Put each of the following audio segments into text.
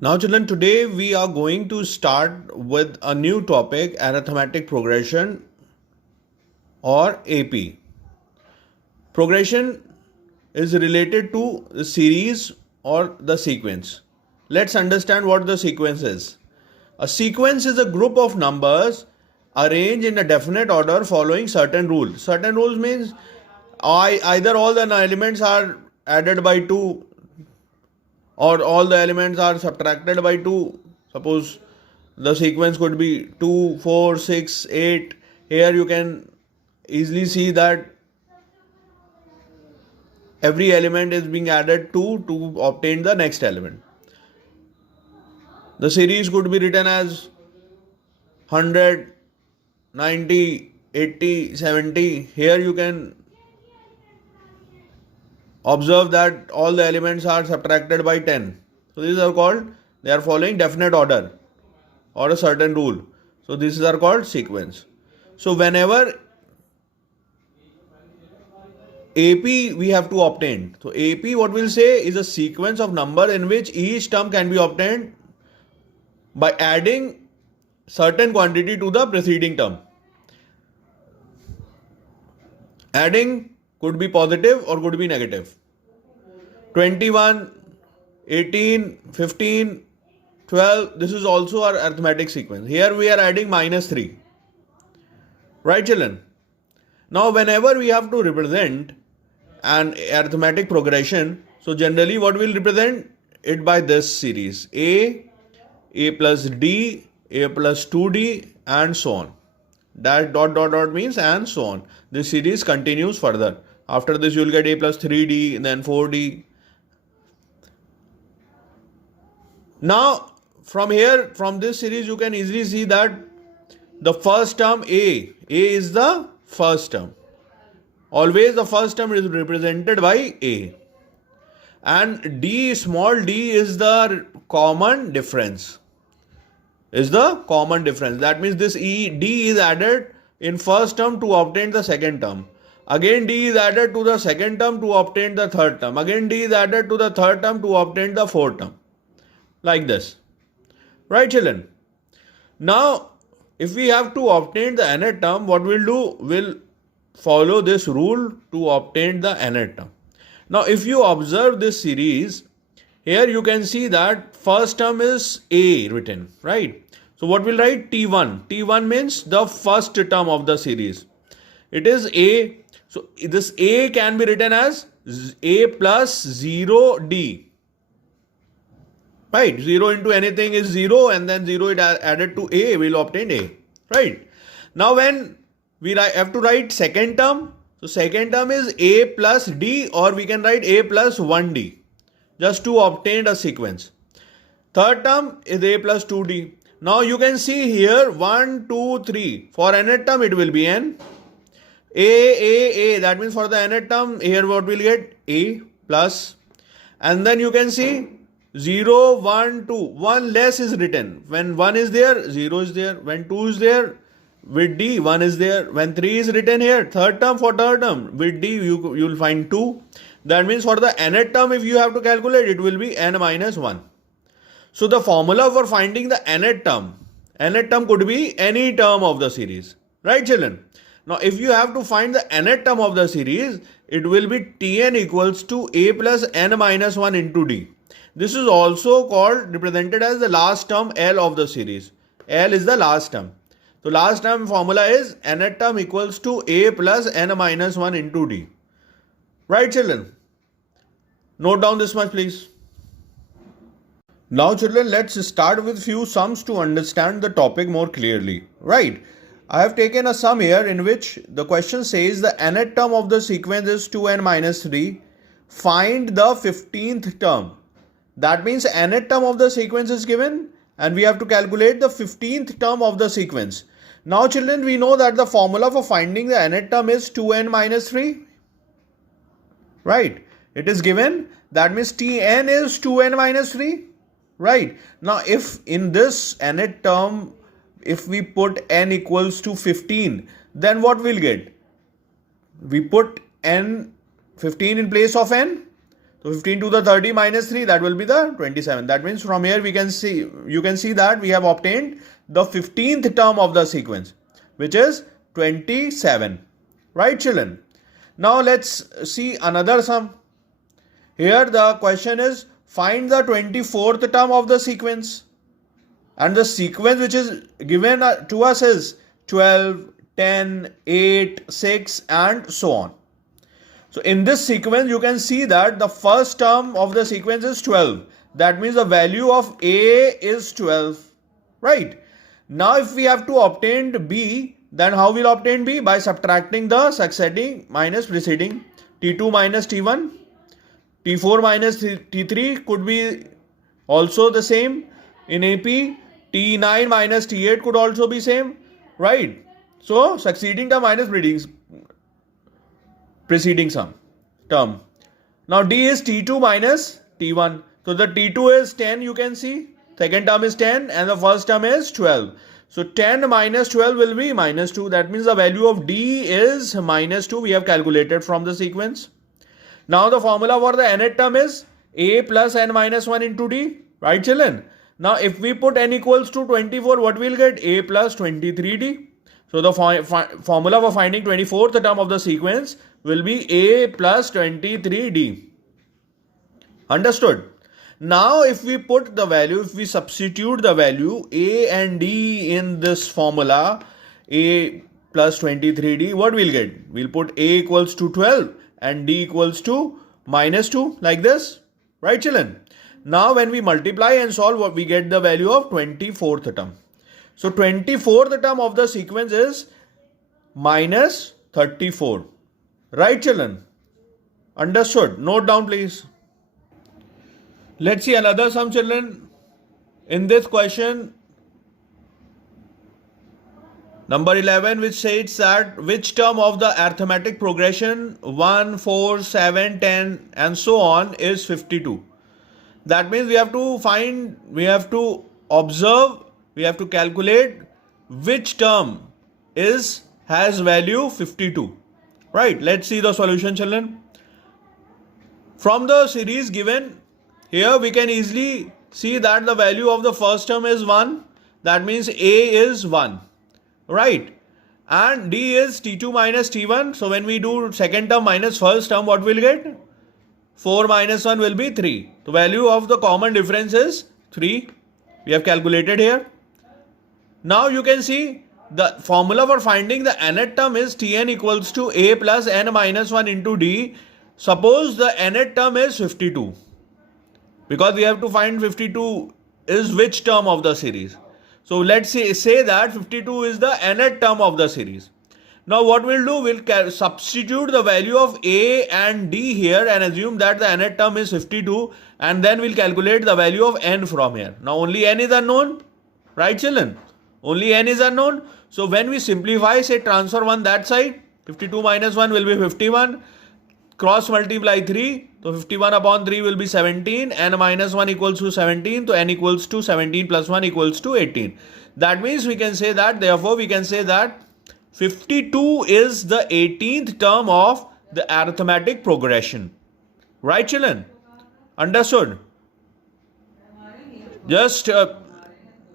Now, children, today we are going to start with a new topic, arithmetic progression or AP. Progression is related to the series or the sequence. Let's understand what the sequence is. A sequence is a group of numbers arranged in a definite order following certain rules. Certain rules means either all the elements are added by 2 or all the elements are subtracted by 2. Suppose the sequence could be 2, 4, 6, 8. Here you can easily see that every element is being added to obtain the next element. The series could be written as 100, 90, 80, 70. Here you can observe that all the elements are subtracted by 10. So these are called, they are following definite order or a certain rule. So these are called sequence. So whenever AP we have to obtain. So AP, what we'll say, is a sequence of number in which each term can be obtained by adding certain quantity to the preceding term. Adding could be positive or could be negative. 21, 18, 15, 12, this is also our arithmetic sequence. Here we are adding -3. Right, children? Now, whenever we have to represent an arithmetic progression, so generally what we'll represent it by this series: A plus D, A plus 2D, and so on. That dot dot dot means and so on. This series continues further. After this you will get A plus 3D, then 4D. Now from here, from this series you can easily see that the first term A is the first term. Always the first term is represented by A. And D, small d, is the common difference. That means this D is added in first term to obtain the second term. Again D is added to the second term to obtain the third term. Again D is added to the third term to obtain the fourth term. Like this. Right, children? Now, if we have to obtain the nth term, what we'll do? We'll follow this rule to obtain the nth term. Now, if you observe this series, here you can see that first term is A written, right? So what we'll write? T1. T1 means the first term of the series. It is A. So this A can be written as A plus 0D. Right? 0 into anything is 0 and then 0 is added to A, we'll obtain A. Right? Now when we have to write second term, so second term is A plus D, or we can write A plus 1D just to obtain a sequence. Third term is A plus 2D. Now you can see here 1, 2, 3. For nth term it will be N. A. That means for the nth term here what we'll get? A plus. And then you can see 0, 1, 2. 1 less is written. When 1 is there, 0 is there. When 2 is there, with D, 1 is there. When 3 is written here, third term, for third term, with D, you will find 2. That means for the nth term, if you have to calculate, it will be n minus 1. So the formula for finding the nth term could be any term of the series. Right, children? Now, if you have to find the nth term of the series, it will be Tn equals to A plus n minus 1 into D. This is also called, represented as the last term L of the series. L is the last term. So last term formula is nth term equals to A plus n minus 1 into D. Right, children? Note down this much, please. Now, children, let's start with few sums to understand the topic more clearly. Right? I have taken a sum here in which the question says the nth term of the sequence is 2n minus 3. Find the 15th term. That means nth term of the sequence is given and we have to calculate the 15th term of the sequence. Now, children, we know that the formula for finding the nth term is 2n minus 3. Right? It is given. That means Tn is 2n minus 3. Right? Now, if in this nth term, if we put n equals to 15, then what we'll get? We put n 15 in place of n. So 15 to the 30 minus 3, that will be the 27. That means from here we can see, you can see that we have obtained the 15th term of the sequence, which is 27. Right, children? Now let's see another sum. Here the question is, find the 24th term of the sequence. And the sequence which is given to us is 12, 10, 8, 6 and so on. So in this sequence you can see that the first term of the sequence is 12. That means the value of A is 12. Right? Now if we have to obtain B, then how we'll obtain B? By subtracting the succeeding minus preceding. T2 minus T1. T4 minus T3 could be also the same. In AP, T9 minus T8 could also be same. Right? So succeeding term minus preceding term. Now D is T2 minus T1. So the T2 is 10, you can see. Second term is 10 and the first term is 12. So 10 minus 12 will be minus 2. That means the value of D is minus 2. We have calculated from the sequence. Now the formula for the nth term is A plus n minus 1 into D. Right, children? Now if we put n equals to 24, what we'll get? A plus 23D. So the formula for finding 24th term of the sequence will be A plus 23D. Understood? Now if we put the value, if we substitute the value A and D in this formula, A plus 23D, what we'll get? We'll put A equals to 12 and D equals to minus 2, like this. Right, children? Now when we multiply and solve, we get the value of 24th term. So 24th term of the sequence is minus 34. Right, children? Understood? Note down, please. Let's see another sum, children. In this question, number 11, which says that which term of the arithmetic progression 1, 4, 7, 10 and so on is 52. That means we have to find, we have to observe, we have to calculate which term has value 52. Right, let's see the solution, children. From the series given, here we can easily see that the value of the first term is 1. That means A is 1. Right. And D is T2 minus T1. So when we do second term minus first term, what we'll get? 4 minus 1 will be 3. The value of the common difference is 3. We have calculated here. Now you can see the formula for finding the nth term is Tn equals to A plus n minus 1 into D. Suppose the nth term is 52. Because we have to find 52 is which term of the series. So let's say that 52 is the nth term of the series. Now what we'll do, we'll substitute the value of A and D here and assume that the nth term is 52 and then we'll calculate the value of n from here. Now only n is unknown. Right, children? Only n is unknown. So when we simplify, say transfer 1 that side, 52 minus 1 will be 51. Cross multiply 3, so 51 upon 3 will be 17, n minus 1 equals to 17, so n equals to 17 plus 1 equals to 18. That means we can say that, therefore we can say that 52 is the 18th term of the arithmetic progression. Right, children? Understood? Just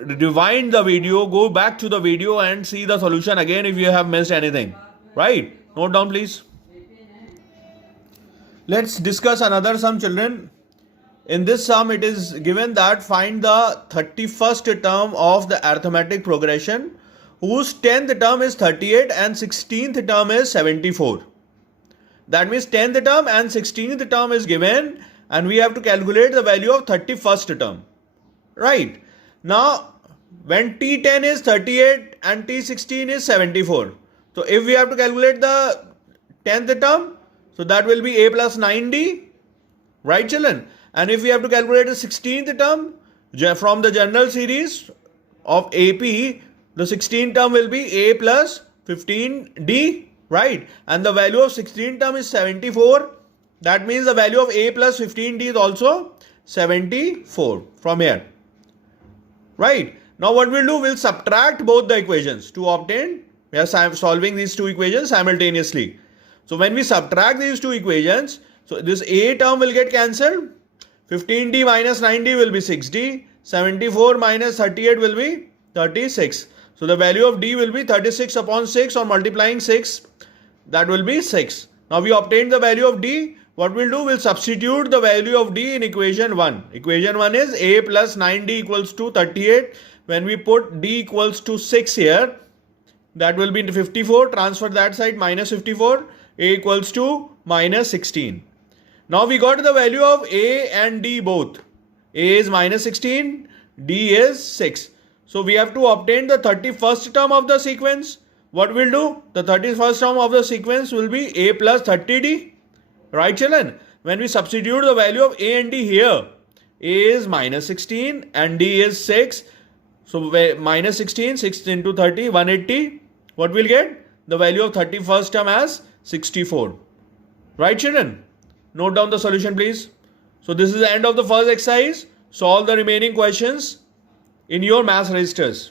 rewind the video, go back to the video and see the solution again if you have missed anything. Right? Note down, please. Let's discuss another sum, children. In this sum, it is given that find the 31st term of the arithmetic progression whose 10th term is 38 and 16th term is 74. That means 10th term and 16th term is given and we have to calculate the value of 31st term. Right. Now, when T10 is 38 and T16 is 74. So, if we have to calculate the 10th term, so that will be A plus 9D, right, children? And if we have to calculate the 16th term from the general series of AP, the 16th term will be A plus 15D, right? And the value of 16th term is 74. That means the value of A plus 15D is also 74 from here, right? Now what we'll do, we'll subtract both the equations to obtain, we are solving these two equations simultaneously. So when we subtract these two equations, So this A term will get cancelled. 15D minus 9D will be 6D. 74 minus 38 will be 36. So the value of D will be 36 upon 6 or multiplying 6. That will be 6. Now we obtained the value of D. What we'll do, we'll substitute the value of D in equation 1. Equation 1 is A plus 9D equals to 38. When we put D equals to 6 here, that will be 54. Transfer that side, minus 54. A equals to minus 16. Now we got the value of A and D both. A is minus 16. D is 6. So we have to obtain the 31st term of the sequence. What we'll do? The 31st term of the sequence will be A plus 30D. Right, children? When we substitute the value of A and D here, A is minus 16 and D is 6. So minus 16, 6 into 30, 180. What we'll get? The value of 31st term as 64. Right, children? Note down the solution, please. So this is the end of the first exercise. Solve the remaining questions in your math registers.